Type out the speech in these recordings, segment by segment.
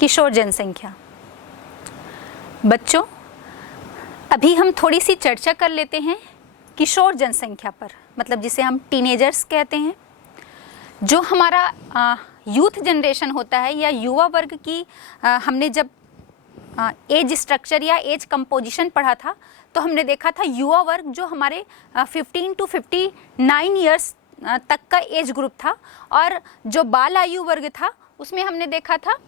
किशोर जनसंख्या। बच्चों, अभी हम थोड़ी सी चर्चा कर लेते हैं किशोर जनसंख्या पर, मतलब जिसे हम टीनेजर्स कहते हैं। जो हमारा यूथ जनरेशन होता है या युवा वर्ग की हमने जब एज स्ट्रक्चर या एज कंपोजिशन पढ़ा था तो हमने देखा था युवा वर्ग जो हमारे 15 to 59 ईयर्स तक का एज ग्रुप था, और जो बाल आयु वर्ग था उसमें हमने देखा था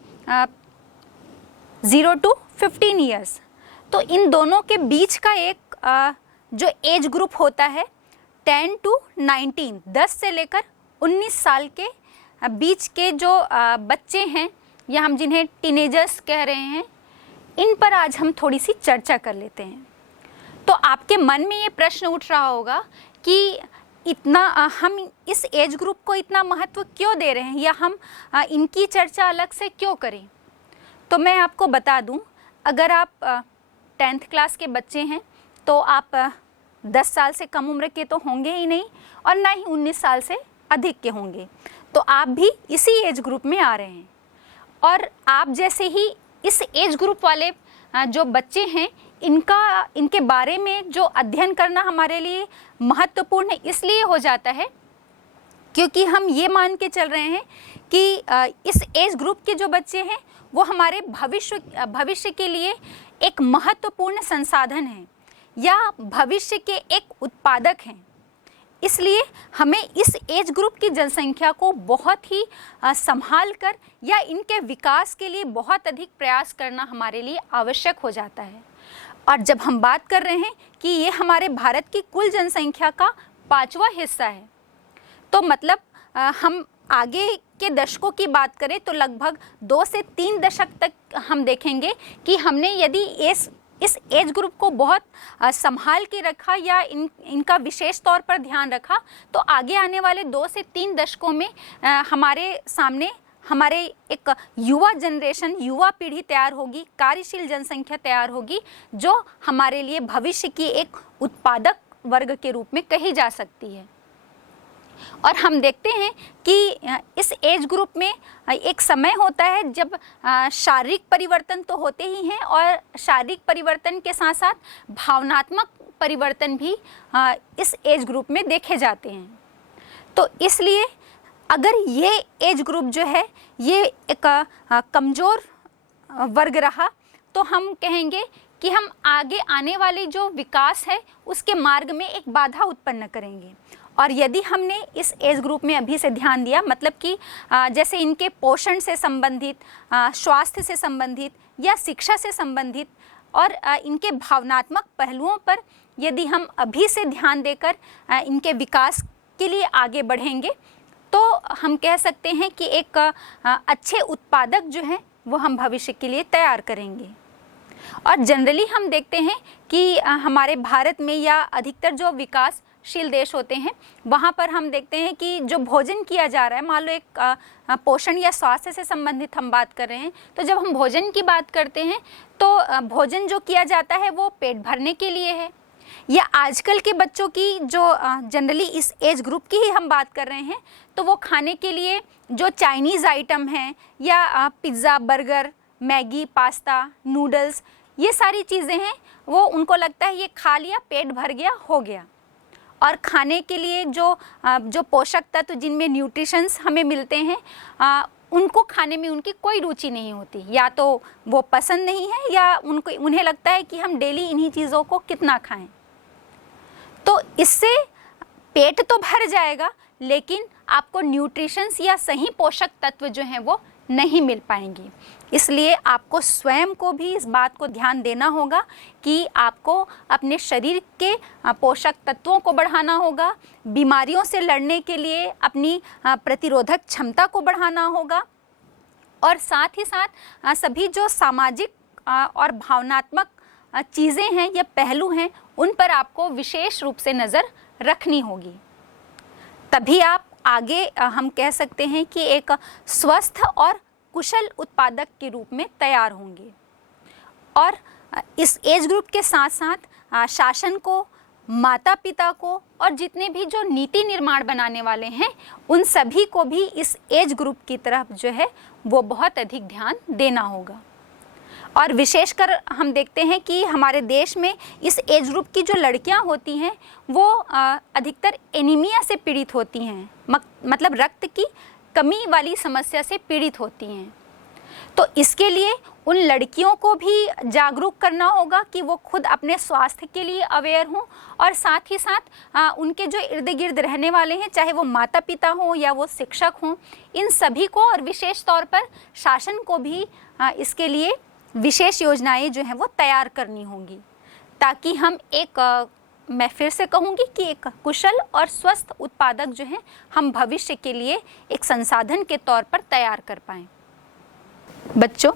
0 to 15 ईयर्स। तो इन दोनों के बीच का एक जो एज ग्रुप होता है 10 to 19, 10 से लेकर 19 साल के बीच के जो बच्चे हैं या हम जिन्हें टीनेजर्स कह रहे हैं, इन पर आज हम थोड़ी सी चर्चा कर लेते हैं। तो आपके मन में ये प्रश्न उठ रहा होगा कि इतना हम इस एज ग्रुप को इतना महत्व क्यों दे रहे हैं या हम इनकी चर्चा अलग से क्यों करें। तो मैं आपको बता दूं, अगर आप 10th क्लास के बच्चे हैं तो आप 10 साल से कम उम्र के तो होंगे ही नहीं, और ना ही 19 साल से अधिक के होंगे, तो आप भी इसी एज ग्रुप में आ रहे हैं। और आप जैसे ही इस एज ग्रुप वाले जो बच्चे हैं इनके बारे में जो अध्ययन करना हमारे लिए महत्वपूर्ण इसलिए हो जाता है क्योंकि हम ये मान के चल रहे हैं कि इस एज ग्रुप के जो बच्चे हैं वो हमारे भविष्य के लिए एक महत्वपूर्ण संसाधन है या भविष्य के एक उत्पादक हैं। इसलिए हमें इस एज ग्रुप की जनसंख्या को बहुत ही संभाल कर या इनके विकास के लिए बहुत अधिक प्रयास करना हमारे लिए आवश्यक हो जाता है। और जब हम बात कर रहे हैं कि ये हमारे भारत की कुल जनसंख्या का 5वां हिस्सा है, तो मतलब हम आगे के दशकों की बात करें तो लगभग 2 से 3 दशक तक हम देखेंगे कि हमने यदि इस एज ग्रुप को बहुत संभाल के रखा या इनका विशेष तौर पर ध्यान रखा, तो आगे आने वाले 2 से 3 दशकों में हमारे सामने हमारे एक युवा जनरेशन, युवा पीढ़ी तैयार होगी, कार्यशील जनसंख्या तैयार होगी, जो हमारे लिए भविष्य की एक उत्पादक वर्ग के रूप में कही जा सकती है। और हम देखते हैं कि इस एज ग्रुप में एक समय होता है जब शारीरिक परिवर्तन तो होते ही हैं, और शारीरिक परिवर्तन के साथ साथ भावनात्मक परिवर्तन भी इस एज ग्रुप में देखे जाते हैं। तो इसलिए अगर ये एज ग्रुप जो है ये एक कमज़ोर वर्ग रहा तो हम कहेंगे कि हम आगे आने वाली जो विकास है उसके मार्ग में एक बाधा उत्पन्न करेंगे। और यदि हमने इस एज ग्रुप में अभी से ध्यान दिया, मतलब कि जैसे इनके पोषण से संबंधित, स्वास्थ्य से संबंधित या शिक्षा से संबंधित और इनके भावनात्मक पहलुओं पर यदि हम अभी से ध्यान देकर इनके विकास के लिए आगे बढ़ेंगे तो हम कह सकते हैं कि एक अच्छे उत्पादक जो हैं वो हम भविष्य के लिए तैयार करेंगे। और जनरली हम देखते हैं कि हमारे भारत में या अधिकतर जो विकासशील देश होते हैं वहाँ पर हम देखते हैं कि जो भोजन किया जा रहा है, मान लो एक पोषण या स्वास्थ्य से संबंधित हम बात कर रहे हैं, तो जब हम भोजन की बात करते हैं तो भोजन जो किया जाता है वो पेट भरने के लिए है। या आजकल के बच्चों की जो जनरली इस एज ग्रुप की ही हम बात कर रहे हैं, तो वो खाने के लिए जो चाइनीज़ आइटम हैं या pizza, burger, Maggi, pasta, noodles, ये सारी चीज़ें हैं, वो उनको लगता है ये खा लिया, पेट भर गया, हो गया। और खाने के लिए जो पोषक तत्व जिनमें न्यूट्रिशंस हमें मिलते हैं उनको खाने में उनकी कोई रुचि नहीं होती, या तो वो पसंद नहीं है या उन्हें लगता है कि हम डेली इन्हीं चीज़ों को कितना खाएं। तो इससे पेट तो भर जाएगा लेकिन आपको न्यूट्रिशंस या सही पोषक तत्व जो हैं वो नहीं मिल पाएंगे। इसलिए आपको स्वयं को भी इस बात को ध्यान देना होगा कि आपको अपने शरीर के पोषक तत्वों को बढ़ाना होगा, बीमारियों से लड़ने के लिए अपनी प्रतिरोधक क्षमता को बढ़ाना होगा, और साथ ही साथ सभी जो सामाजिक और भावनात्मक चीज़ें हैं या पहलू हैं उन पर आपको विशेष रूप से नज़र रखनी होगी। तभी आप आगे हम कह सकते हैं कि एक स्वस्थ और कुशल उत्पादक के रूप में तैयार होंगे। और इस एज ग्रुप के साथ साथ शासन को माता पिता को और जितने भी जो नीति निर्माण बनाने वाले हैं उन सभी को भी इस एज ग्रुप की तरफ जो है वो बहुत अधिक ध्यान देना होगा। और विशेषकर हम देखते हैं कि हमारे देश में इस एज ग्रुप की जो लड़कियां होती हैं वो अधिकतर एनीमिया से पीड़ित होती हैं, मतलब रक्त की कमी वाली समस्या से पीड़ित होती हैं। तो इसके लिए उन लड़कियों को भी जागरूक करना होगा कि वो खुद अपने स्वास्थ्य के लिए अवेयर हों, और साथ ही साथ उनके जो इर्द गिर्द रहने वाले हैं, चाहे वो माता पिता हों या वो शिक्षक हों, इन सभी को और विशेष तौर पर शासन को भी इसके लिए विशेष योजनाएं जो हैं वो तैयार करनी होंगी, ताकि हम मैं फिर से कहूँगी कि एक कुशल और स्वस्थ उत्पादक जो हैं हम भविष्य के लिए एक संसाधन के तौर पर तैयार कर पाएँ। बच्चों,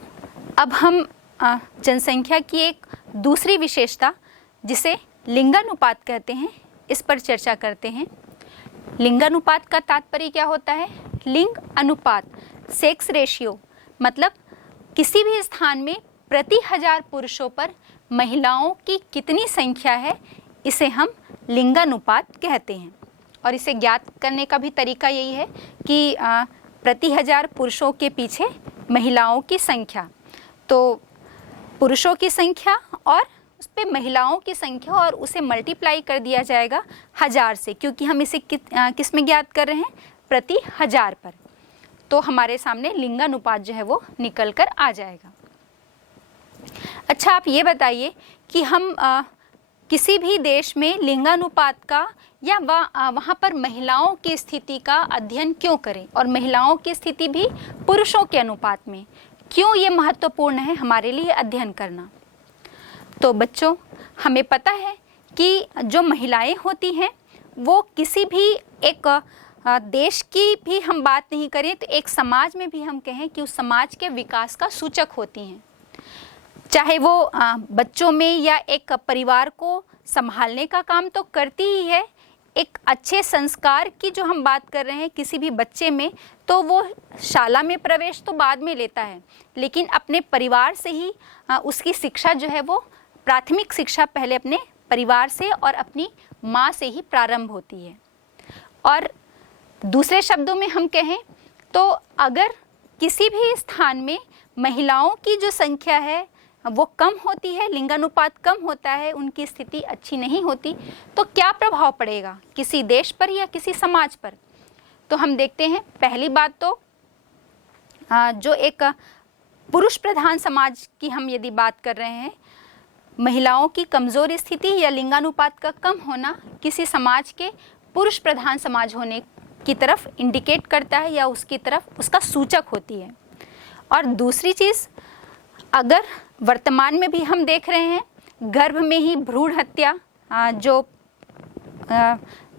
अब हम जनसंख्या की एक दूसरी विशेषता जिसे लिंगानुपात कहते हैं इस पर चर्चा करते हैं। लिंगानुपात का तात्पर्य क्या होता है? लिंग अनुपात, सेक्स रेशियो, मतलब किसी भी स्थान में प्रति 1000 पुरुषों पर महिलाओं की कितनी संख्या है, इसे हम लिंगानुपात कहते हैं। और इसे ज्ञात करने का भी तरीका यही है कि प्रति 1000 पुरुषों के पीछे महिलाओं की संख्या, तो पुरुषों की संख्या और उस पर महिलाओं की संख्या, और उसे मल्टीप्लाई कर दिया जाएगा 1000 से, क्योंकि हम इसे किस में ज्ञात कर रहे हैं? प्रति 1000 पर। तो हमारे सामने लिंगानुपात जो है वो निकल कर आ जाएगा। अच्छा, आप ये बताइए कि हम किसी भी देश में लिंगानुपात का या वहाँ पर महिलाओं की स्थिति का अध्ययन क्यों करें, और महिलाओं की स्थिति भी पुरुषों के अनुपात में क्यों ये महत्वपूर्ण है हमारे लिए अध्ययन करना? तो बच्चों, हमें पता है कि जो महिलाएं होती हैं वो किसी भी एक देश की भी हम बात नहीं करें तो एक समाज में भी हम कहें कि उस समाज के विकास का सूचक होती हैं। चाहे वो बच्चों में या एक परिवार को संभालने का काम तो करती ही है, एक अच्छे संस्कार की जो हम बात कर रहे हैं किसी भी बच्चे में, तो वो शाला में प्रवेश तो बाद में लेता है, लेकिन अपने परिवार से ही उसकी शिक्षा जो है वो प्राथमिक शिक्षा पहले अपने परिवार से और अपनी माँ से ही प्रारंभ होती है। और दूसरे शब्दों में हम कहें तो अगर किसी भी स्थान में महिलाओं की जो संख्या है वो कम होती है, लिंगानुपात कम होता है, उनकी स्थिति अच्छी नहीं होती, तो क्या प्रभाव पड़ेगा किसी देश पर या किसी समाज पर? तो हम देखते हैं, पहली बात तो जो एक पुरुष प्रधान समाज की हम यदि बात कर रहे हैं, महिलाओं की कमज़ोर स्थिति या लिंगानुपात का कम होना किसी समाज के पुरुष प्रधान समाज होने की तरफ इंडिकेट करता है या उसकी तरफ उसका सूचक होती है। और दूसरी चीज़, अगर वर्तमान में भी हम देख रहे हैं गर्भ में ही भ्रूण हत्या, जो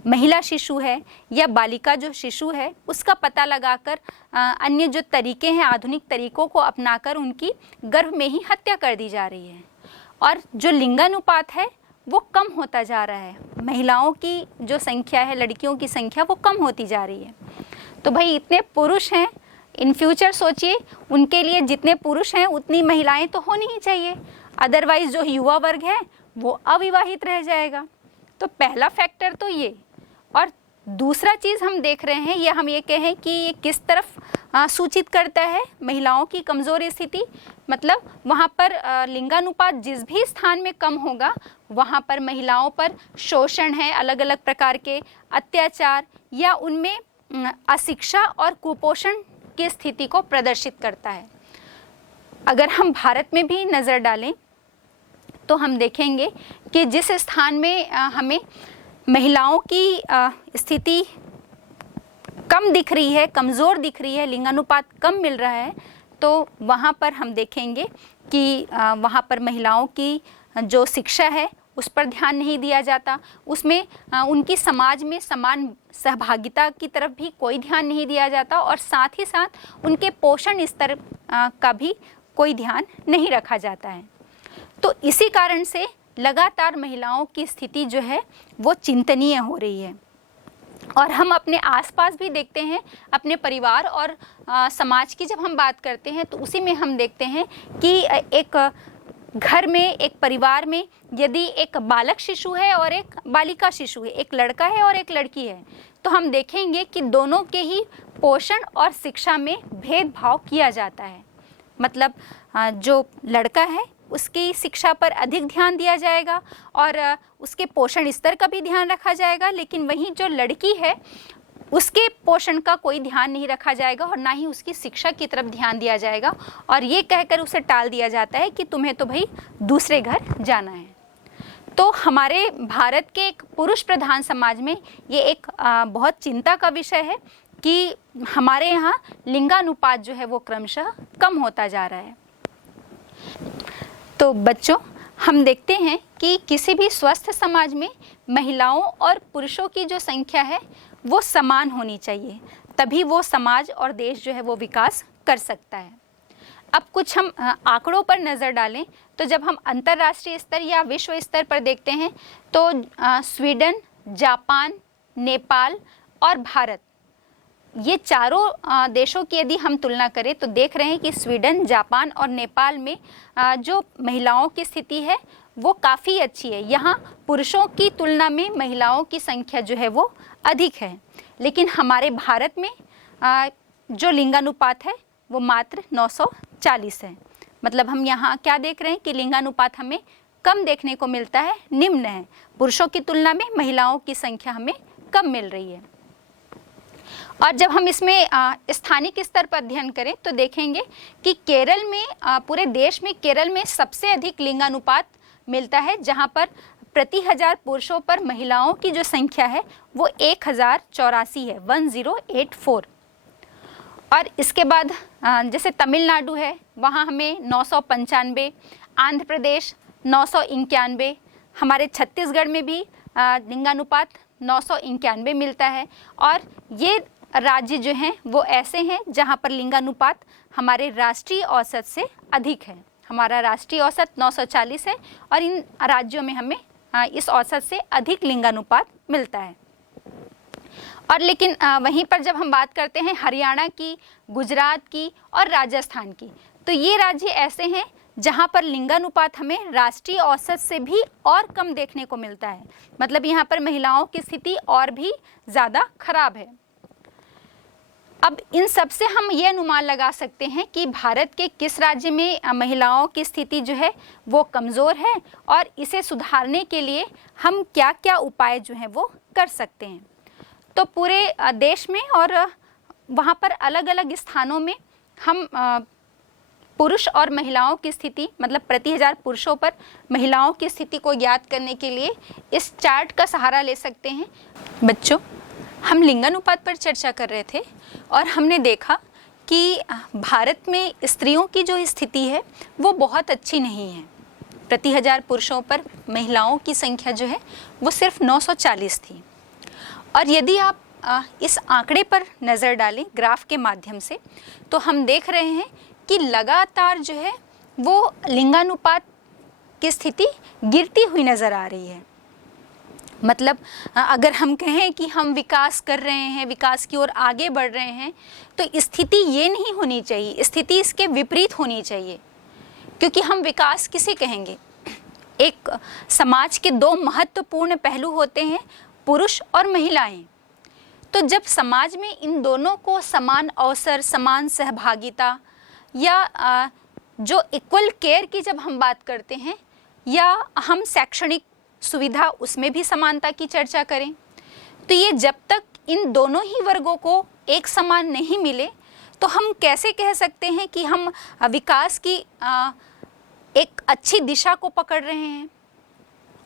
महिला शिशु है या बालिका जो शिशु है उसका पता लगाकर अन्य जो तरीके हैं आधुनिक तरीकों को अपनाकर उनकी गर्भ में ही हत्या कर दी जा रही है। और जो लिंगानुपात है वो कम होता जा रहा है, महिलाओं की जो संख्या है, लड़कियों की संख्या वो कम होती जा रही है। तो भाई इतने पुरुष हैं, इन फ्यूचर सोचिए उनके लिए जितने पुरुष हैं उतनी महिलाएं तो होनी ही चाहिए, अदरवाइज जो युवा वर्ग है वो अविवाहित रह जाएगा। तो पहला फैक्टर तो ये। और दूसरा चीज़ हम देख रहे हैं, या हम ये कहें कि ये किस तरफ सूचित करता है महिलाओं की कमज़ोर स्थिति, मतलब वहाँ पर लिंगानुपात जिस भी स्थान में कम होगा वहाँ पर महिलाओं पर शोषण है, अलग अलग प्रकार के अत्याचार या उनमें अशिक्षा और कुपोषण की स्थिति को प्रदर्शित करता है। अगर हम भारत में भी नज़र डालें तो हम देखेंगे कि जिस स्थान में हमें महिलाओं की स्थिति कम दिख रही है, कमज़ोर दिख रही है, लिंगानुपात कम मिल रहा है, तो वहाँ पर हम देखेंगे कि वहाँ पर महिलाओं की जो शिक्षा है उस पर ध्यान नहीं दिया जाता, उसमें उनकी समाज में समान सहभागिता की तरफ भी कोई ध्यान नहीं दिया जाता, और साथ ही साथ उनके पोषण स्तर का भी कोई ध्यान नहीं रखा जाता है। तो इसी कारण से लगातार महिलाओं की स्थिति जो है वो चिंतनीय हो रही है। और हम अपने आसपास भी देखते हैं, अपने परिवार और समाज की जब हम बात करते हैं तो उसी में हम देखते हैं कि एक घर में, एक परिवार में यदि एक बालक शिशु है और एक बालिका शिशु है, एक लड़का है और एक लड़की है, तो हम देखेंगे कि दोनों के ही पोषण और शिक्षा में भेदभाव किया जाता है। मतलब जो लड़का है उसकी शिक्षा पर अधिक ध्यान दिया जाएगा और उसके पोषण स्तर का भी ध्यान रखा जाएगा, लेकिन वहीं जो लड़की है उसके पोषण का कोई ध्यान नहीं रखा जाएगा और ना ही उसकी शिक्षा की तरफ ध्यान दिया जाएगा, और ये कहकर उसे टाल दिया जाता है कि तुम्हें तो भाई दूसरे घर जाना है। तो हमारे भारत के एक पुरुष प्रधान समाज में ये एक बहुत चिंता का विषय है कि हमारे यहाँ लिंगानुपात जो है वो क्रमशः कम होता जा रहा है। तो बच्चों, हम देखते हैं कि किसी भी स्वस्थ समाज में महिलाओं और पुरुषों की जो संख्या है वो समान होनी चाहिए, तभी वो समाज और देश जो है वो विकास कर सकता है। अब कुछ हम आंकड़ों पर नज़र डालें तो जब हम अंतर्राष्ट्रीय स्तर या विश्व स्तर पर देखते हैं तो स्वीडन, जापान, नेपाल और भारत, ये चारों देशों की यदि हम तुलना करें तो देख रहे हैं कि स्वीडन, जापान और नेपाल में जो महिलाओं की स्थिति है वो काफ़ी अच्छी है। यहाँ पुरुषों की तुलना में महिलाओं की संख्या जो है वो अधिक है, लेकिन हमारे भारत में जो लिंगानुपात है वो मात्र 940 है। मतलब हम यहाँ क्या देख रहे हैं कि लिंगानुपात हमें कम देखने को मिलता है, निम्न है। पुरुषों की तुलना में महिलाओं की संख्या हमें कम मिल रही है। और जब हम इसमें स्थानिक स्तर पर अध्ययन करें तो देखेंगे कि केरल में, पूरे देश में केरल में सबसे अधिक लिंगानुपात मिलता है, जहाँ पर प्रति 1000 पुरुषों पर महिलाओं की जो संख्या है वो 1084 है, 1084। और इसके बाद जैसे तमिलनाडु है वहाँ हमें 995, आंध्र प्रदेश 991, हमारे छत्तीसगढ़ में भी लिंगानुपात 991 मिलता है। और ये राज्य जो हैं वो ऐसे हैं जहाँ पर लिंगानुपात हमारे राष्ट्रीय औसत से अधिक है। हमारा राष्ट्रीय औसत 940 है और इन राज्यों में हमें इस औसत से अधिक लिंगानुपात मिलता है। और लेकिन वहीं पर जब हम बात करते हैं हरियाणा की, गुजरात की और राजस्थान की, तो ये राज्य ऐसे हैं जहाँ पर लिंगानुपात हमें राष्ट्रीय औसत से भी और कम देखने को मिलता है। मतलब यहाँ पर महिलाओं की स्थिति और भी ज़्यादा खराब है। अब इन सब से हम ये अनुमान लगा सकते हैं कि भारत के किस राज्य में महिलाओं की स्थिति जो है वो कमज़ोर है और इसे सुधारने के लिए हम क्या क्या उपाय जो हैं वो कर सकते हैं। तो पूरे देश में और वहाँ पर अलग अलग स्थानों में हम पुरुष और महिलाओं की स्थिति, मतलब प्रति 1000 पुरुषों पर महिलाओं की स्थिति को ज्ञात करने के लिए इस चार्ट का सहारा ले सकते हैं। बच्चों, हम लिंगानुपात पर चर्चा कर रहे थे और हमने देखा कि भारत में स्त्रियों की जो स्थिति है वो बहुत अच्छी नहीं है। प्रति 1000 पुरुषों पर महिलाओं की संख्या जो है वो सिर्फ 940 थी। और यदि आप इस आंकड़े पर नज़र डालें ग्राफ के माध्यम से, तो हम देख रहे हैं कि लगातार जो है वो लिंगानुपात की स्थिति गिरती हुई नज़र आ रही है। मतलब अगर हम कहें कि हम विकास कर रहे हैं, विकास की ओर आगे बढ़ रहे हैं, तो स्थिति ये नहीं होनी चाहिए, स्थिति इसके विपरीत होनी चाहिए। क्योंकि हम विकास किसे कहेंगे? एक समाज के दो महत्वपूर्ण पहलू होते हैं, पुरुष और महिलाएं। तो जब समाज में इन दोनों को समान अवसर, समान सहभागिता या जो इक्वल केयर की जब हम बात करते हैं, या हम शैक्षणिक सुविधा उसमें भी समानता की चर्चा करें, तो ये जब तक इन दोनों ही वर्गों को एक समान नहीं मिले तो हम कैसे कह सकते हैं कि हम विकास की एक अच्छी दिशा को पकड़ रहे हैं।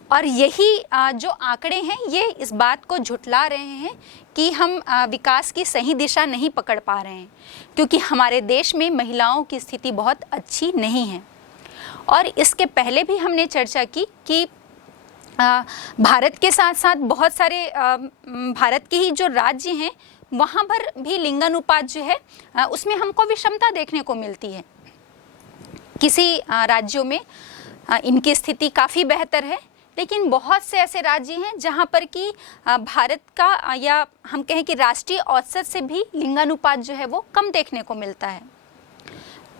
और यही जो आंकड़े हैं ये इस बात को झुठला रहे हैं कि हम विकास की सही दिशा नहीं पकड़ पा रहे हैं, क्योंकि हमारे देश में महिलाओं की स्थिति बहुत अच्छी नहीं है। और इसके पहले भी हमने चर्चा की कि भारत के साथ साथ बहुत सारे भारत के ही जो राज्य हैं वहाँ पर भी लिंगानुपात जो है उसमें हमको विषमता देखने को मिलती है। किसी राज्यों में इनकी स्थिति काफ़ी बेहतर है, लेकिन बहुत से ऐसे राज्य हैं जहाँ पर कि भारत का या हम कहें कि राष्ट्रीय औसत से भी लिंगानुपात जो है वो कम देखने को मिलता है।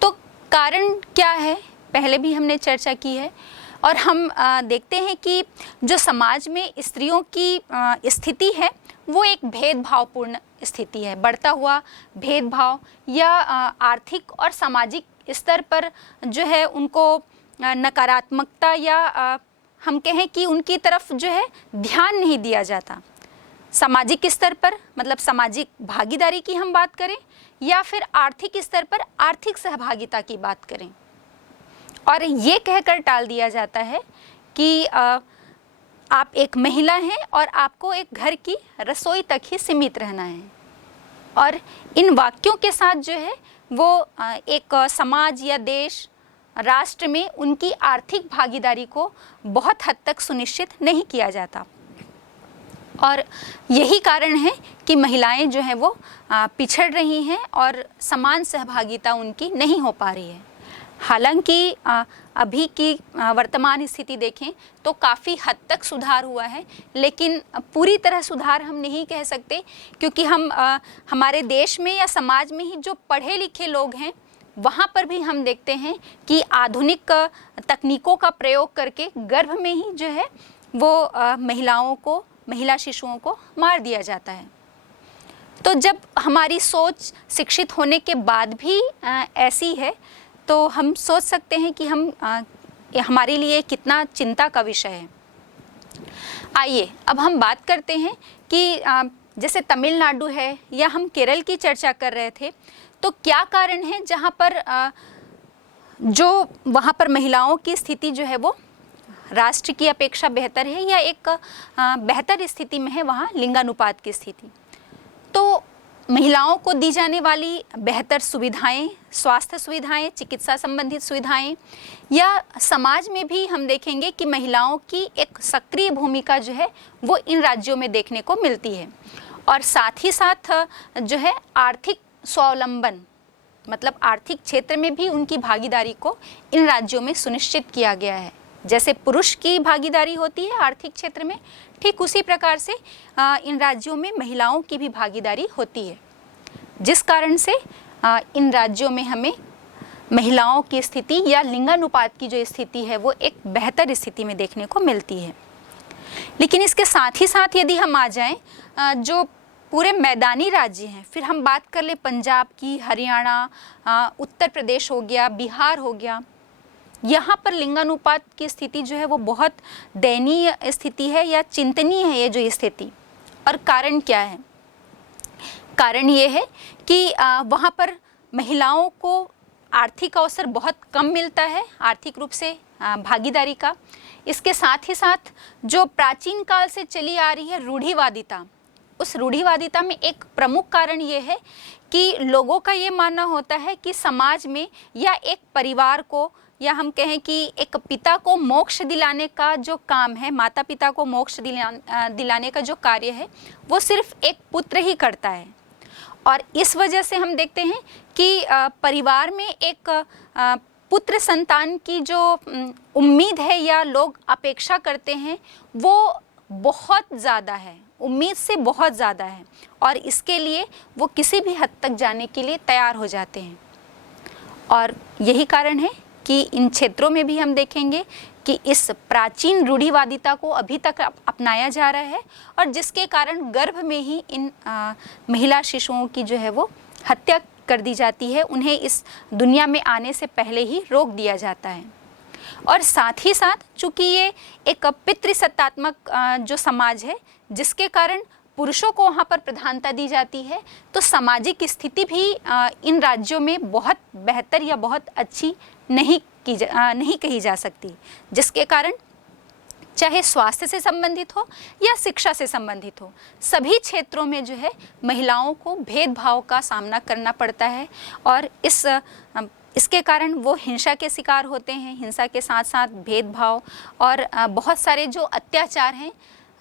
तो कारण क्या है पहले भी हमने चर्चा की है। और हम देखते हैं कि जो समाज में स्त्रियों की स्थिति है वो एक भेदभावपूर्ण स्थिति है। बढ़ता हुआ भेदभाव या आर्थिक और सामाजिक स्तर पर जो है उनको नकारात्मकता या हम कहें कि उनकी तरफ जो है ध्यान नहीं दिया जाता। सामाजिक स्तर पर मतलब सामाजिक भागीदारी की हम बात करें या फिर आर्थिक स्तर पर आर्थिक सहभागिता की बात करें, और ये कहकर टाल दिया जाता है कि आप एक महिला हैं और आपको एक घर की रसोई तक ही सीमित रहना है। और इन वाक्यों के साथ जो है वो एक समाज या देश राष्ट्र में उनकी आर्थिक भागीदारी को बहुत हद तक सुनिश्चित नहीं किया जाता। और यही कारण है कि महिलाएं जो हैं वो पिछड़ रही हैं और समान सहभागिता उनकी नहीं हो पा रही है। हालांकि अभी की वर्तमान स्थिति देखें तो काफ़ी हद तक सुधार हुआ है, लेकिन पूरी तरह सुधार हम नहीं कह सकते, क्योंकि हम हमारे देश में या समाज में ही जो पढ़े लिखे लोग हैं वहाँ पर भी हम देखते हैं कि आधुनिक तकनीकों का प्रयोग करके गर्भ में ही जो है वो महिला शिशुओं को मार दिया जाता है। तो जब हमारी सोच शिक्षित होने के बाद भी ऐसी है तो हम सोच सकते हैं कि हमारे लिए कितना चिंता का विषय है। आइए अब हम बात करते हैं कि जैसे तमिलनाडु है या हम केरल की चर्चा कर रहे थे, तो क्या कारण है जहाँ पर जो वहाँ पर महिलाओं की स्थिति जो है वो राष्ट्र की अपेक्षा बेहतर है या एक बेहतर स्थिति में है वहाँ लिंगानुपात की स्थिति। तो महिलाओं को दी जाने वाली बेहतर सुविधाएं, स्वास्थ्य सुविधाएं, चिकित्सा संबंधित सुविधाएं, या समाज में भी हम देखेंगे कि महिलाओं की एक सक्रिय भूमिका जो है वो इन राज्यों में देखने को मिलती है। और साथ ही साथ जो है आर्थिक स्वावलंबन मतलब आर्थिक क्षेत्र में भी उनकी भागीदारी को इन राज्यों में सुनिश्चित किया गया है। जैसे पुरुष की भागीदारी होती है आर्थिक क्षेत्र में, ठीक उसी प्रकार से इन राज्यों में महिलाओं की भी भागीदारी होती है, जिस कारण से इन राज्यों में हमें महिलाओं की स्थिति या लिंगानुपात की जो स्थिति है वो एक बेहतर स्थिति में देखने को मिलती है। लेकिन इसके साथ ही साथ यदि हम आ जाएं जो पूरे मैदानी राज्य हैं, फिर हम बात कर ले पंजाब की, हरियाणा, उत्तर प्रदेश हो गया, बिहार हो गया, यहाँ पर लिंगानुपात की स्थिति जो है वो बहुत दयनीय स्थिति है या चिंतनीय है ये जो स्थिति। और कारण क्या है? कारण ये है कि वहाँ पर महिलाओं को आर्थिक अवसर बहुत कम मिलता है, आर्थिक रूप से भागीदारी का। इसके साथ ही साथ जो प्राचीन काल से चली आ रही है रूढ़िवादिता, उस रूढ़िवादिता में एक प्रमुख कारण ये है कि लोगों का ये मानना होता है कि समाज में या एक परिवार को या हम कहें कि एक पिता को मोक्ष दिलाने का जो काम है, माता पिता को मोक्ष दिलाने का जो कार्य है वो सिर्फ एक पुत्र ही करता है। और इस वजह से हम देखते हैं कि परिवार में एक पुत्र संतान की जो उम्मीद है या लोग अपेक्षा करते हैं वो बहुत ज़्यादा है, उम्मीद से बहुत ज़्यादा है, और इसके लिए वो किसी भी हद तक जाने के लिए तैयार हो जाते हैं। और यही कारण है कि इन क्षेत्रों में भी हम देखेंगे कि इस प्राचीन रूढ़िवादिता को अभी तक अपनाया जा रहा है, और जिसके कारण गर्भ में ही इन महिला शिशुओं की जो है वो हत्या कर दी जाती है, उन्हें इस दुनिया में आने से पहले ही रोक दिया जाता है। और साथ ही साथ चूँकि ये एक पितृसत्तात्मक जो समाज है, जिसके कारण पुरुषों को वहाँ पर प्रधानता दी जाती है, तो सामाजिक स्थिति भी इन राज्यों में बहुत बेहतर या बहुत अच्छी नहीं कही जा सकती, जिसके कारण चाहे स्वास्थ्य से संबंधित हो या शिक्षा से संबंधित हो, सभी क्षेत्रों में जो है महिलाओं को भेदभाव का सामना करना पड़ता है। और इसके कारण वो हिंसा के शिकार होते हैं। हिंसा के साथ साथ भेदभाव और बहुत सारे जो अत्याचार हैं,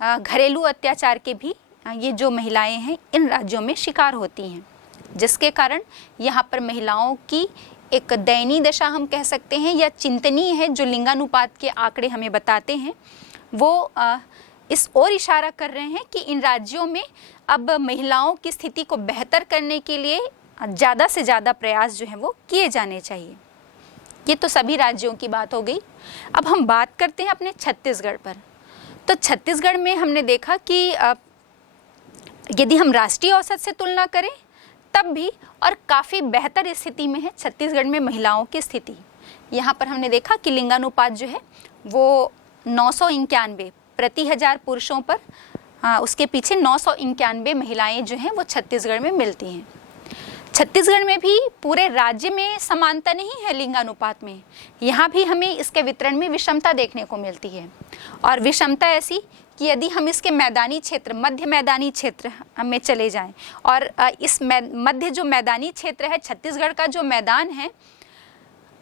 घरेलू अत्याचार के भी ये जो महिलाएं हैं इन राज्यों में शिकार होती हैं, जिसके कारण यहाँ पर महिलाओं की एक दयनीय दशा हम कह सकते हैं या चिंतनीय है। जो लिंगानुपात के आंकड़े हमें बताते हैं वो इस ओर इशारा कर रहे हैं कि इन राज्यों में अब महिलाओं की स्थिति को बेहतर करने के लिए ज़्यादा से ज़्यादा प्रयास जो है वो किए जाने चाहिए। ये तो सभी राज्यों की बात हो गई। अब हम बात करते हैं अपने छत्तीसगढ़ पर। तो छत्तीसगढ़ में हमने देखा कि यदि हम राष्ट्रीय औसत से तुलना करें तब भी और काफ़ी बेहतर स्थिति में है छत्तीसगढ़ में महिलाओं की स्थिति। यहाँ पर हमने देखा कि लिंगानुपात जो है वो 991 प्रति हजार पुरुषों पर, उसके पीछे 991 महिलाएं जो हैं वो छत्तीसगढ़ में मिलती हैं। छत्तीसगढ़ में भी पूरे राज्य में समानता नहीं है लिंगानुपात में, यहाँ भी हमें इसके वितरण में विषमता देखने को मिलती है। और विषमता ऐसी कि यदि हम इसके मैदानी क्षेत्र, मध्य मैदानी क्षेत्र में चले जाएं और इस मध्य जो मैदानी क्षेत्र है, छत्तीसगढ़ का जो मैदान है,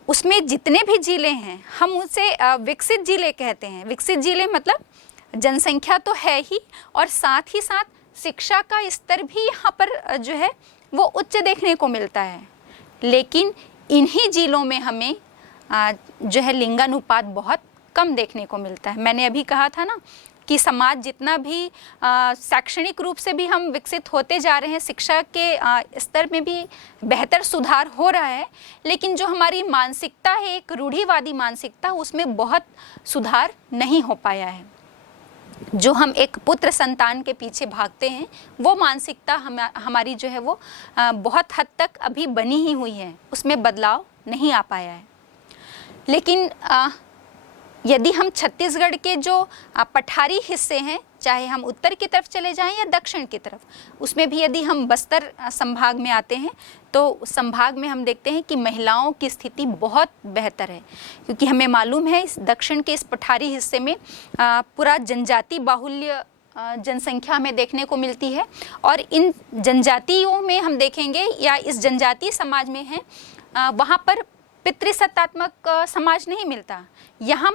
उसमें जितने भी जिले हैं हम उसे विकसित जिले कहते हैं। विकसित जिले मतलब जनसंख्या तो है ही और साथ ही साथ शिक्षा का स्तर भी यहाँ पर जो है वो उच्च देखने को मिलता है। लेकिन इन्हीं जिलों में हमें जो है लिंगानुपात बहुत कम देखने को मिलता है। मैंने अभी कहा था ना कि समाज जितना भी शैक्षणिक रूप से भी हम विकसित होते जा रहे हैं, शिक्षा के स्तर में भी बेहतर सुधार हो रहा है, लेकिन जो हमारी मानसिकता है, एक रूढ़िवादी मानसिकता, उसमें बहुत सुधार नहीं हो पाया है। जो हम एक पुत्र संतान के पीछे भागते हैं वो मानसिकता हमारी जो है वो बहुत हद तक अभी बनी ही हुई है, उसमें बदलाव नहीं आ पाया है। लेकिन यदि हम छत्तीसगढ़ के जो पठारी हिस्से हैं, चाहे हम उत्तर की तरफ चले जाएं या दक्षिण की तरफ, उसमें भी यदि हम बस्तर संभाग में आते हैं तो संभाग में हम देखते हैं कि महिलाओं की स्थिति बहुत बेहतर है, क्योंकि हमें मालूम है इस दक्षिण के इस पठारी हिस्से में पूरा जनजाति बाहुल्य जनसंख्या हमें देखने को मिलती है। और इन जनजातियों में हम देखेंगे या इस जनजातीय समाज में है, वहाँ पर पितृसत्तात्मक समाज नहीं मिलता। यहाँ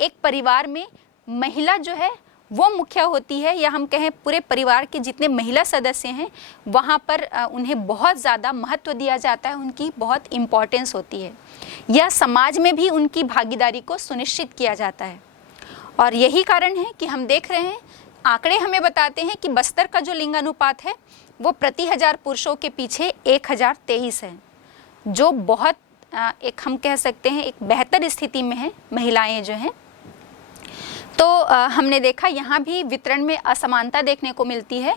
एक परिवार में महिला जो है वो मुखिया होती है, या हम कहें पूरे परिवार के जितने महिला सदस्य हैं वहाँ पर उन्हें बहुत ज़्यादा महत्व दिया जाता है, उनकी बहुत इम्पोर्टेंस होती है, या समाज में भी उनकी भागीदारी को सुनिश्चित किया जाता है। और यही कारण है कि हम देख रहे हैं, आंकड़े हमें बताते हैं कि बस्तर का जो लिंगानुपात है वो प्रति हजार पुरुषों के पीछे 1023 है, जो बहुत एक हम कह सकते हैं एक बेहतर स्थिति में है महिलाएं जो हैं। तो हमने देखा यहाँ भी वितरण में असमानता देखने को मिलती है।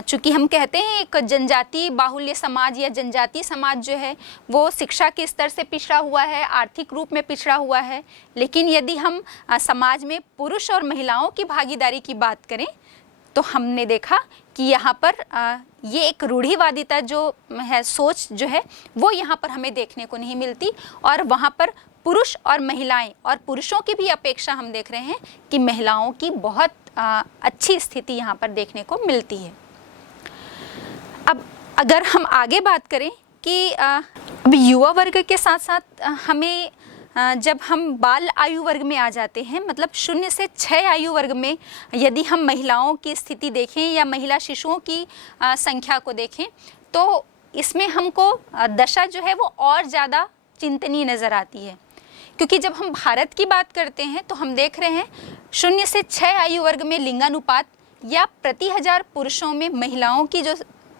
चूँकि हम कहते हैं एक जनजाति बाहुल्य समाज या जनजातीय समाज जो है वो शिक्षा के स्तर से पिछड़ा हुआ है, आर्थिक रूप में पिछड़ा हुआ है, लेकिन यदि हम समाज में पुरुष और महिलाओं की भागीदारी की बात करें तो हमने देखा कि यहाँ पर ये एक रूढ़िवादिता जो है, सोच जो है वो यहाँ पर हमें देखने को नहीं मिलती, और वहाँ पर पुरुष और महिलाएं और पुरुषों की भी अपेक्षा हम देख रहे हैं कि महिलाओं की बहुत अच्छी स्थिति यहाँ पर देखने को मिलती है। अब अगर हम आगे बात करें कि अब युवा वर्ग के साथ साथ हमें जब हम बाल आयु वर्ग में आ जाते हैं, मतलब 0 से 6 आयु वर्ग में यदि हम महिलाओं की स्थिति देखें या महिला शिशुओं की संख्या को देखें तो इसमें हमको दशा जो है वो और ज़्यादा चिंतनीय नज़र आती है। क्योंकि जब हम भारत की बात करते हैं तो हम देख रहे हैं 0 से 6 आयु वर्ग में लिंगानुपात या प्रति हजार पुरुषों में महिलाओं की जो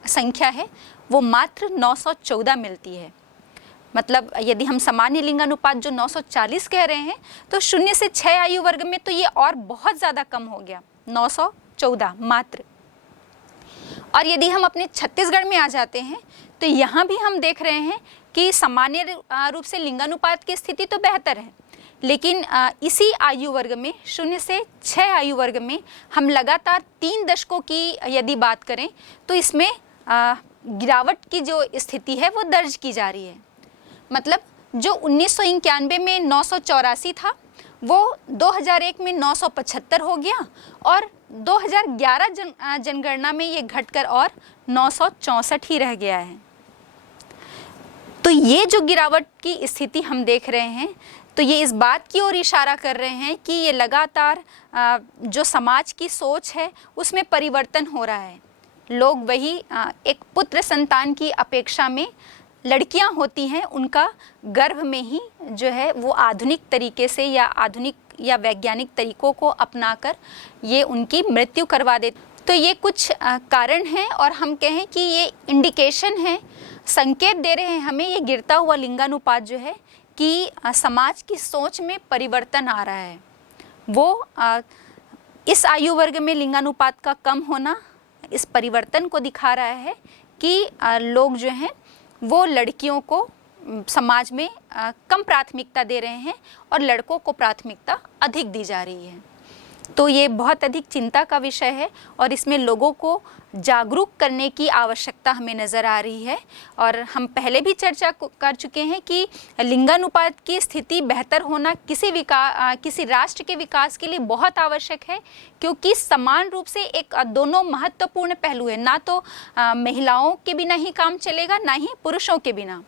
संख्या है वो मात्र 914 मिलती है। मतलब यदि हम सामान्य लिंगानुपात जो 940 कह रहे हैं तो 0 से 6 आयु वर्ग में तो ये और बहुत ज़्यादा कम हो गया, 914 मात्र। और यदि हम अपने छत्तीसगढ़ में आ जाते हैं तो यहाँ भी हम देख रहे हैं कि सामान्य रूप से लिंगानुपात की स्थिति तो बेहतर है, लेकिन इसी आयु वर्ग में 0 से 6 आयु वर्ग में हम लगातार 3 दशकों की यदि बात करें तो इसमें गिरावट की जो स्थिति है वो दर्ज की जा रही है। मतलब जो 1991 में 984 था वो 2001 में 975 हो गया, और 2011 जनगणना में ये घटकर और 964 ही रह गया है। तो ये जो गिरावट की स्थिति हम देख रहे हैं तो ये इस बात की ओर इशारा कर रहे हैं कि ये लगातार जो समाज की सोच है उसमें परिवर्तन हो रहा है। लोग वही एक पुत्र संतान की अपेक्षा में लड़कियां होती हैं, उनका गर्भ में ही जो है वो आधुनिक तरीके से या आधुनिक या वैज्ञानिक तरीकों को अपनाकर ये उनकी मृत्यु करवा देते। तो ये कुछ कारण हैं, और हम कहें कि ये इंडिकेशन है, संकेत दे रहे हैं हमें ये गिरता हुआ लिंगानुपात जो है कि समाज की सोच में परिवर्तन आ रहा है। वो इस आयु वर्ग में लिंगानुपात का कम होना इस परिवर्तन को दिखा रहा है कि लोग जो हैं वो लड़कियों को समाज में कम प्राथमिकता दे रहे हैं और लड़कों को प्राथमिकता अधिक दी जा रही है। तो ये बहुत अधिक चिंता का विषय है और इसमें लोगों को जागरूक करने की आवश्यकता हमें नज़र आ रही है। और हम पहले भी चर्चा कर चुके हैं कि लिंगानुपात की स्थिति बेहतर होना किसी राष्ट्र के विकास के लिए बहुत आवश्यक है, क्योंकि समान रूप से दोनों महत्वपूर्ण पहलू है। ना तो महिलाओं के बिना ही काम चलेगा, ना ही पुरुषों के बिना।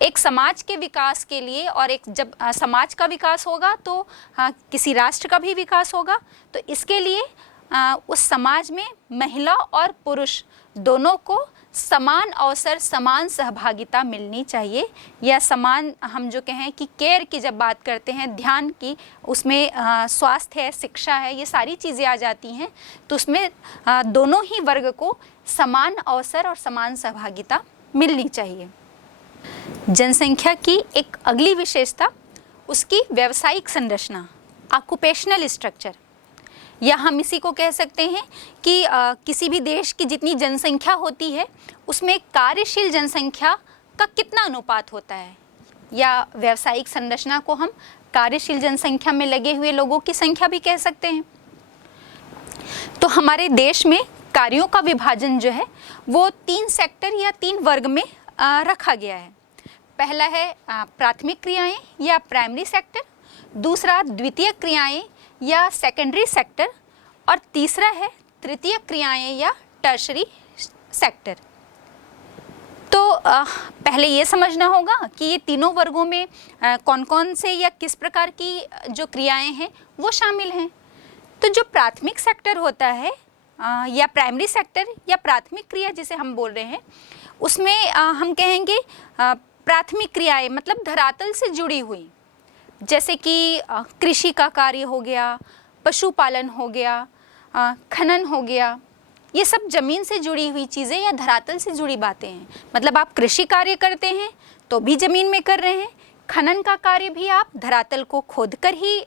एक समाज के विकास के लिए, और जब समाज का विकास होगा तो किसी राष्ट्र का भी विकास होगा। तो इसके लिए उस समाज में महिला और पुरुष दोनों को समान अवसर, समान सहभागिता मिलनी चाहिए। या समान, हम जो कहें कि केयर की जब बात करते हैं, ध्यान की, उसमें स्वास्थ्य है, शिक्षा है, ये सारी चीज़ें आ जाती हैं। तो उसमें दोनों ही वर्ग को समान अवसर और समान सहभागिता मिलनी चाहिए। जनसंख्या की एक अगली विशेषता उसकी व्यावसायिक संरचना, ऑक्युपेशनल स्ट्रक्चर, या हम इसी को कह सकते हैं कि किसी भी देश की जितनी जनसंख्या होती है उसमें कार्यशील जनसंख्या का कितना अनुपात होता है, या व्यावसायिक संरचना को हम कार्यशील जनसंख्या में लगे हुए लोगों की संख्या भी कह सकते हैं। तो हमारे देश में कार्यों का विभाजन जो है वो 3 सेक्टर या 3 वर्ग में रखा गया है। पहला है प्राथमिक क्रियाएं या प्राइमरी सेक्टर, दूसरा द्वितीय क्रियाएं या सेकेंडरी सेक्टर, और तीसरा है तृतीय क्रियाएं या टर्शरी सेक्टर। तो पहले ये समझना होगा कि ये तीनों वर्गों में कौन कौन से या किस प्रकार की जो क्रियाएं हैं वो शामिल हैं। तो जो प्राथमिक सेक्टर होता है या प्राइमरी सेक्टर या प्राथमिक क्रिया जिसे हम बोल रहे हैं, उसमें हम कहेंगे प्राथमिक क्रियाएं मतलब धरातल से जुड़ी हुई, जैसे कि कृषि का कार्य हो गया, पशुपालन हो गया, खनन हो गया। ये सब जमीन से जुड़ी हुई चीज़ें या धरातल से जुड़ी बातें हैं। मतलब आप कृषि कार्य करते हैं तो भी जमीन में कर रहे हैं, खनन का कार्य भी आप धरातल को खोद कर ही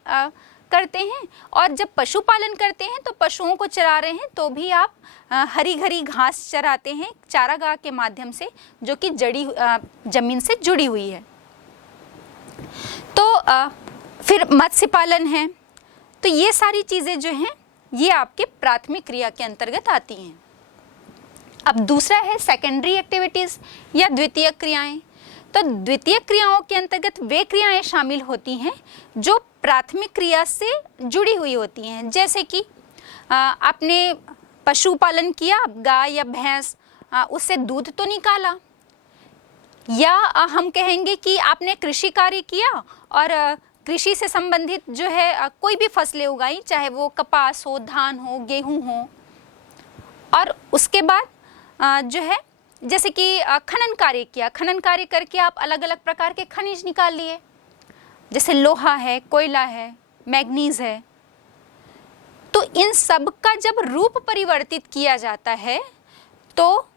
करते हैं, और जब पशुपालन करते हैं तो पशुओं को चरा रहे हैं तो भी आप हरी घरी घास चराते हैं चारागाह के माध्यम से, जो कि जमीन से जुड़ी हुई है। तो फिर मत्स्य पालन है। तो ये सारी चीज़ें जो हैं ये आपके प्राथमिक क्रिया के अंतर्गत आती हैं। अब दूसरा है सेकेंडरी एक्टिविटीज़ या द्वितीय क्रियाएं। तो द्वितीय क्रियाओं के अंतर्गत वे क्रियाएं शामिल होती हैं जो प्राथमिक क्रिया से जुड़ी हुई होती हैं। जैसे कि आपने पशुपालन किया, गाय या भैंस, उससे दूध तो निकाला, या हम कहेंगे कि आपने कृषि कार्य किया और कृषि से संबंधित जो है कोई भी फसलें उगाई, चाहे वो कपास हो, धान हो, गेहूं हो, और उसके बाद जो है जैसे कि खनन कार्य किया, खनन कार्य करके आप अलग अलग प्रकार के खनिज निकाल लिए, जैसे लोहा है, कोयला है, मैग्नीज है। तो इन सब का जब रूप परिवर्तित किया जाता है तो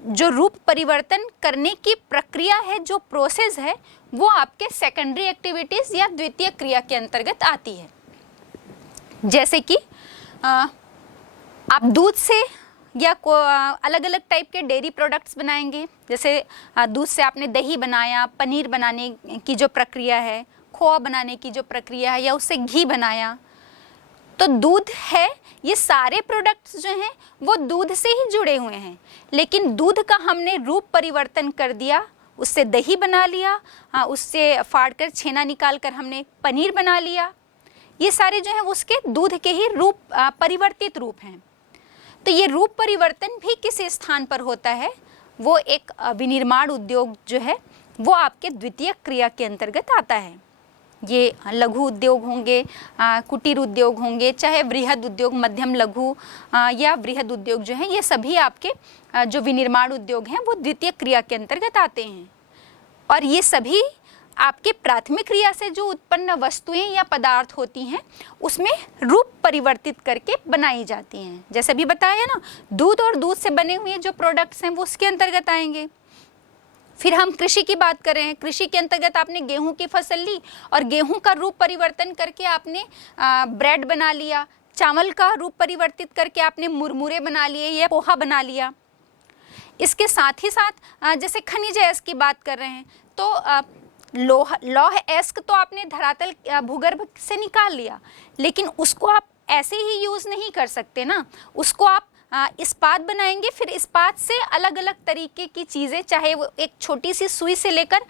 जो रूप परिवर्तन करने की प्रक्रिया है, जो प्रोसेस है, वो आपके सेकेंडरी एक्टिविटीज़ या द्वितीय क्रिया के अंतर्गत आती है। जैसे कि आप दूध से या अलग अलग टाइप के डेयरी प्रोडक्ट्स बनाएंगे। जैसे दूध से आपने दही बनाया, पनीर बनाने की जो प्रक्रिया है, खोआ बनाने की जो प्रक्रिया है, या उससे घी बनाया। तो दूध है, ये सारे प्रोडक्ट्स जो हैं वो दूध से ही जुड़े हुए हैं, लेकिन दूध का हमने रूप परिवर्तन कर दिया, उससे दही बना लिया, उससे फाड़कर छेना निकाल कर हमने पनीर बना लिया। ये सारे जो हैं उसके दूध के ही रूप परिवर्तित रूप हैं। तो ये रूप परिवर्तन भी किस स्थान पर होता है, वो एक विनिर्माण उद्योग जो है वो आपके द्वितीय क्रिया के अंतर्गत आता है। ये लघु उद्योग होंगे, कुटीर उद्योग होंगे, चाहे बृहद उद्योग, मध्यम लघु या बृहद उद्योग जो हैं, ये सभी आपके जो विनिर्माण उद्योग हैं वो द्वितीय क्रिया के अंतर्गत आते हैं। और ये सभी आपके प्राथमिक क्रिया से जो उत्पन्न वस्तुएं या पदार्थ होती हैं उसमें रूप परिवर्तित करके बनाई जाती हैं। जैसे भी बताया ना, दूध और दूध से बने हुए जो प्रोडक्ट्स हैं वो उसके अंतर्गत आएंगे। फिर हम कृषि की बात कर रहे हैं। कृषि के अंतर्गत आपने गेहूं की फसल ली और गेहूं का रूप परिवर्तन करके आपने ब्रेड बना लिया, चावल का रूप परिवर्तित करके आपने मुरमुरे बना लिए या पोहा बना लिया। इसके साथ ही साथ जैसे खनिज अयस्क की बात कर रहे हैं तो लौह अयस्क तो आपने धरातल भूगर्भ से निकाल लिया, लेकिन उसको आप ऐसे ही यूज़ नहीं कर सकते ना, उसको आप इस्पात बनाएंगे। फिर इस्पात से अलग अलग तरीके की चीज़ें, चाहे वो एक छोटी सी सुई से लेकर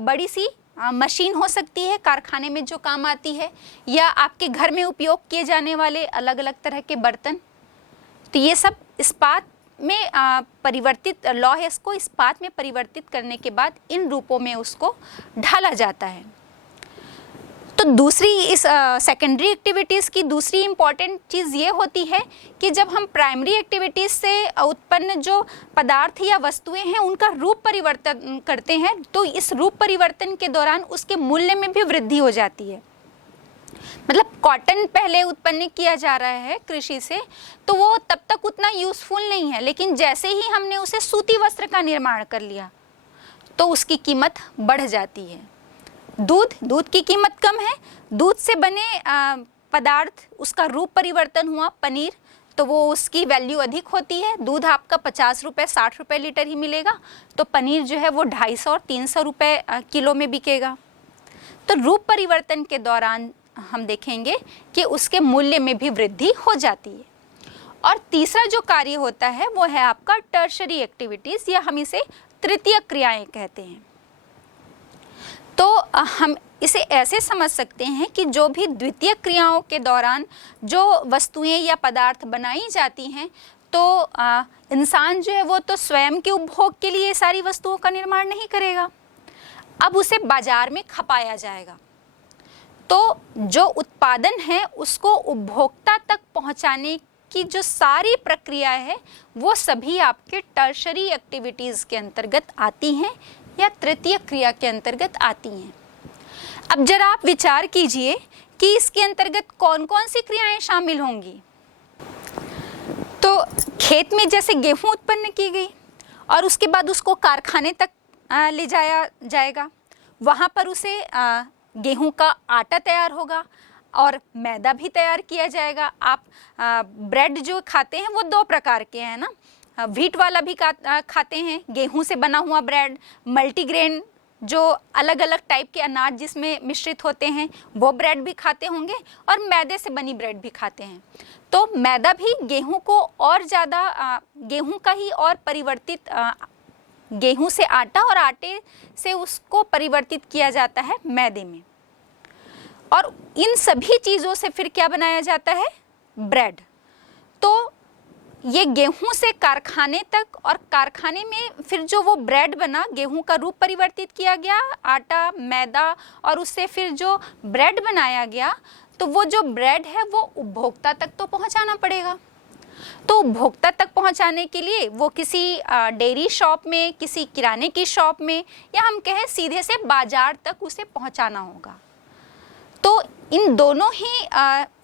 बड़ी सी मशीन हो सकती है कारखाने में जो काम आती है, या आपके घर में उपयोग किए जाने वाले अलग अलग तरह के बर्तन, तो ये सब इस्पात में परिवर्तित, लौह अयस्क को इस्पात में परिवर्तित करने के बाद इन रूपों में उसको ढाला जाता है। तो दूसरी इस सेकेंडरी एक्टिविटीज़ की दूसरी इम्पॉर्टेंट चीज़ ये होती है कि जब हम प्राइमरी एक्टिविटीज़ से उत्पन्न जो पदार्थ या वस्तुएं हैं उनका रूप परिवर्तन करते हैं, तो इस रूप परिवर्तन के दौरान उसके मूल्य में भी वृद्धि हो जाती है। मतलब कॉटन पहले उत्पन्न किया जा रहा है कृषि से, तो वो तब तक उतना यूज़फुल नहीं है, लेकिन जैसे ही हमने उसे सूती वस्त्र का निर्माण कर लिया तो उसकी कीमत बढ़ जाती है। दूध की कीमत कम है, दूध से बने पदार्थ, उसका रूप परिवर्तन हुआ पनीर, तो वो उसकी वैल्यू अधिक होती है। दूध आपका 50 रुपये 60 रुपये लीटर ही मिलेगा, तो पनीर जो है वो 250 और 300 रुपये किलो में बिकेगा। तो रूप परिवर्तन के दौरान हम देखेंगे कि उसके मूल्य में भी वृद्धि हो जाती है। और तीसरा जो कार्य होता है वो है आपका टर्शरी एक्टिविटीज़, या हम इसे तृतीय क्रियाएं कहते हैं। तो हम इसे ऐसे समझ सकते हैं कि जो भी द्वितीय क्रियाओं के दौरान जो वस्तुएं या पदार्थ बनाई जाती हैं, तो इंसान जो है वो तो स्वयं के उपभोग के लिए सारी वस्तुओं का निर्माण नहीं करेगा, अब उसे बाजार में खपाया जाएगा। तो जो उत्पादन है उसको उपभोक्ता तक पहुंचाने की जो सारी प्रक्रिया है वो सभी आपके टर्शरी एक्टिविटीज़ के अंतर्गत आती हैं या तृतीय क्रिया के अंतर्गत आती हैं। अब जरा आप विचार कीजिए कि इसके अंतर्गत कौन कौन सी क्रियाएं शामिल होंगी। तो खेत में जैसे गेहूं उत्पन्न की गई और उसके बाद उसको कारखाने तक ले जाया जाएगा, वहाँ पर उसे गेहूं का आटा तैयार होगा और मैदा भी तैयार किया जाएगा। आप ब्रेड जो खाते हैं वो 2 प्रकार के हैं ना, व्हीट वाला भी खाते हैं, गेहूं से बना हुआ ब्रेड, मल्टीग्रेन जो अलग अलग टाइप के अनाज जिसमें मिश्रित होते हैं वो ब्रेड भी खाते होंगे, और मैदे से बनी ब्रेड भी खाते हैं। तो मैदा भी गेहूं को और ज़्यादा गेहूं का ही और परिवर्तित, गेहूं से आटा और आटे से उसको परिवर्तित किया जाता है मैदे में, और इन सभी चीज़ों से फिर क्या बनाया जाता है, ब्रेड। तो ये गेहूं से कारखाने तक, और कारखाने में फिर जो वो ब्रेड बना, गेहूं का रूप परिवर्तित किया गया, आटा मैदा, और उससे फिर जो ब्रेड बनाया गया, तो वो जो ब्रेड है वो उपभोक्ता तक तो पहुंचाना पड़ेगा। तो उपभोक्ता तक पहुंचाने के लिए वो किसी डेयरी शॉप में, किसी किराने की शॉप में, या हम कहें सीधे से बाजार तक उसे पहुंचाना होगा। तो इन दोनों ही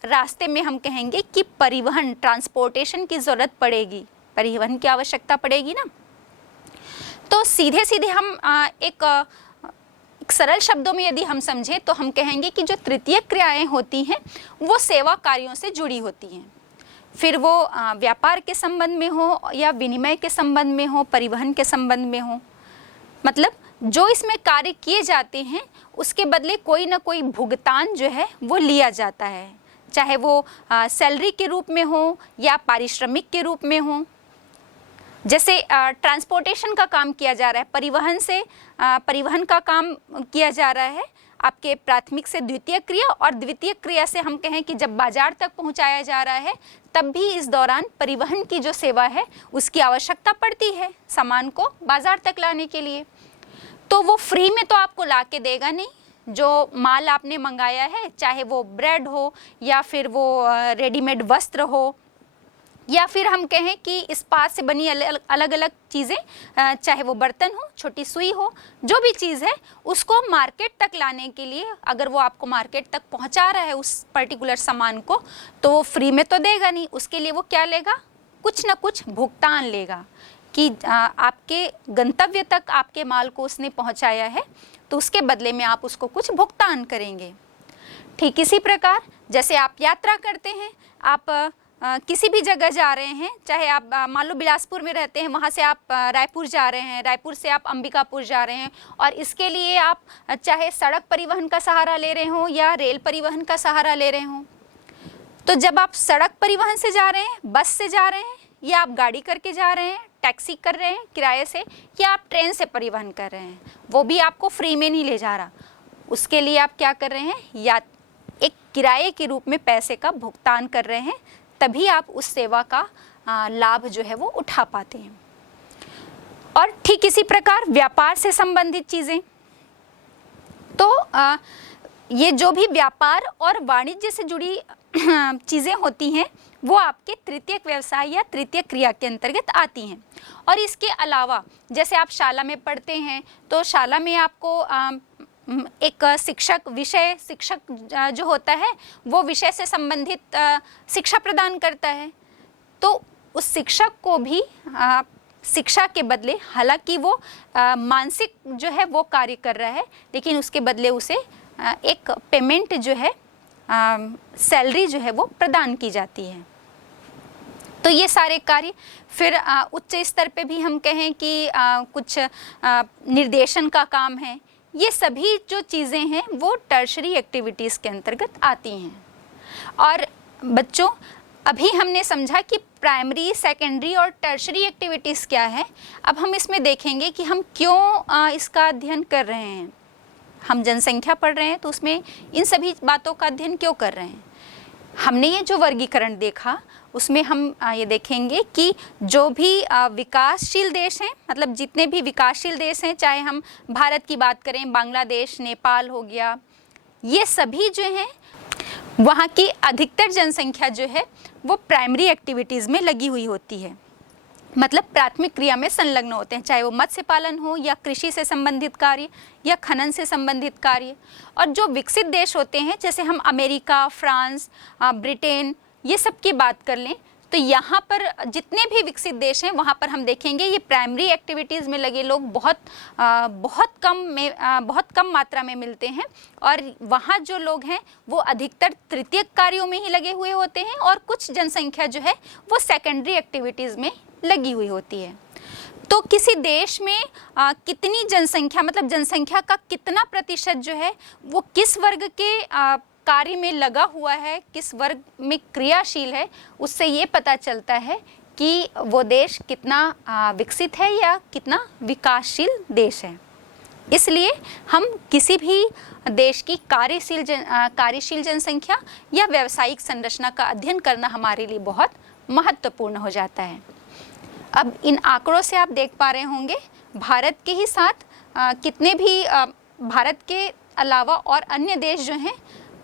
रास्ते में हम कहेंगे कि परिवहन, ट्रांसपोर्टेशन की ज़रूरत पड़ेगी, परिवहन की आवश्यकता पड़ेगी ना। तो सीधे सीधे हम एक सरल शब्दों में यदि हम समझें तो हम कहेंगे कि जो तृतीय क्रियाएं होती हैं वो सेवा कार्यों से जुड़ी होती हैं, फिर वो व्यापार के संबंध में हो या विनिमय के संबंध में हो, परिवहन के संबंध में हो। मतलब जो इसमें कार्य किए जाते हैं उसके बदले कोई ना कोई भुगतान जो है वो लिया जाता है, चाहे वो सैलरी के रूप में हो या पारिश्रमिक के रूप में हो। जैसे ट्रांसपोर्टेशन का काम किया जा रहा है, परिवहन का काम किया जा रहा है, आपके प्राथमिक से द्वितीय क्रिया, और द्वितीय क्रिया से हम कहें कि जब बाजार तक पहुंचाया जा रहा है तब भी इस दौरान परिवहन की जो सेवा है उसकी आवश्यकता पड़ती है सामान को बाजार तक लाने के लिए। तो वो फ्री में तो आपको ला के देगा नहीं, जो माल आपने मंगाया है, चाहे वो ब्रेड हो या फिर वो रेडीमेड वस्त्र हो, या फिर हम कहें कि इस्पात से बनी अलग अलग चीज़ें, चाहे वो बर्तन हो, छोटी सुई हो, जो भी चीज़ है उसको मार्केट तक लाने के लिए अगर वो आपको मार्केट तक पहुंचा रहा है उस पर्टिकुलर सामान को, तो वो फ्री में तो देगा नहीं, उसके लिए वो क्या लेगा, कुछ ना कुछ भुगतान लेगा। कि आपके गंतव्य तक आपके माल को उसने पहुंचाया है, तो उसके बदले में आप उसको कुछ भुगतान करेंगे। ठीक इसी प्रकार जैसे आप यात्रा करते हैं, आप किसी भी जगह जा रहे हैं, चाहे आप मान लो बिलासपुर में रहते हैं, वहाँ से आप रायपुर जा रहे हैं, रायपुर से आप अंबिकापुर जा रहे हैं, और इसके लिए आप चाहे सड़क परिवहन का सहारा ले रहे हो या रेल परिवहन का सहारा ले रहे हो। तो जब आप सड़क परिवहन से जा रहे हैं, बस से जा रहे हैं, या आप गाड़ी करके जा रहे हैं, टैक्सी कर रहे हैं किराए से, या आप ट्रेन से परिवहन कर रहे हैं, वो भी आपको फ्री में नहीं ले जा रहा, उसके लिए आप क्या कर रहे हैं, या एक किराए के रूप में पैसे का भुगतान कर रहे हैं, तभी आप उस सेवा का लाभ जो है वो उठा पाते हैं। और ठीक इसी प्रकार व्यापार से संबंधित चीज़ें, तो ये जो भी व्यापार और वाणिज्य से जुड़ी चीज़ें होती हैं वो आपके तृतीयक व्यवसाय या तृतीयक क्रिया के अंतर्गत आती हैं। और इसके अलावा जैसे आप शाला में पढ़ते हैं, तो शाला में आपको एक शिक्षक जो होता है वो विषय से संबंधित शिक्षा प्रदान करता है, तो उस शिक्षक को भी शिक्षा के बदले, हालांकि वो मानसिक जो है वो कार्य कर रहा है, लेकिन उसके बदले उसे एक पेमेंट जो है, सैलरी जो है वो प्रदान की जाती है। तो ये सारे कार्य, फिर उच्च स्तर पे भी हम कहें कि कुछ निर्देशन का काम है, ये सभी जो चीज़ें हैं वो टर्शरी एक्टिविटीज़ के अंतर्गत आती हैं। और बच्चों, अभी हमने समझा कि प्राइमरी, सेकेंडरी और टर्शरी एक्टिविटीज़ क्या है। अब हम इसमें देखेंगे कि हम क्यों इसका अध्ययन कर रहे हैं। हम जनसंख्या पढ़ रहे हैं तो उसमें इन सभी बातों का अध्ययन क्यों कर रहे हैं। हमने ये जो वर्गीकरण देखा उसमें हम ये देखेंगे कि जो भी विकासशील देश हैं, मतलब जितने भी विकासशील देश हैं, चाहे हम भारत की बात करें, बांग्लादेश, नेपाल हो गया, ये सभी जो हैं वहाँ की अधिकतर जनसंख्या जो है वो प्राइमरी एक्टिविटीज़ में लगी हुई होती है, मतलब प्राथमिक क्रिया में संलग्न होते हैं, चाहे वो मत्स्य पालन हो या कृषि से संबंधित कार्य या खनन से संबंधित कार्य। और जो विकसित देश होते हैं, जैसे हम अमेरिका, फ्रांस, ब्रिटेन, ये सब की बात कर लें, तो यहाँ पर जितने भी विकसित देश हैं वहाँ पर हम देखेंगे ये प्राइमरी एक्टिविटीज़ में लगे लोग बहुत कम मात्रा में मिलते हैं, और वहाँ जो लोग हैं वो अधिकतर तृतीयक कार्यों में ही लगे हुए होते हैं, और कुछ जनसंख्या जो है वो सेकेंडरी एक्टिविटीज़ में लगी हुई होती है। तो किसी देश में कितनी जनसंख्या, मतलब जनसंख्या का कितना प्रतिशत जो है वो किस वर्ग के कार्य में लगा हुआ है, किस वर्ग में क्रियाशील है, उससे ये पता चलता है कि वो देश कितना विकसित है या कितना विकासशील देश है। इसलिए हम किसी भी देश की कार्यशील जनसंख्या या व्यावसायिक संरचना का अध्ययन करना हमारे लिए बहुत महत्वपूर्ण हो जाता है। अब इन आंकड़ों से आप देख पा रहे होंगे भारत के ही साथ कितने भी भारत के अलावा और अन्य देश जो हैं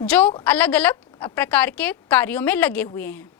जो अलग अलग प्रकार के कार्यों में लगे हुए हैं।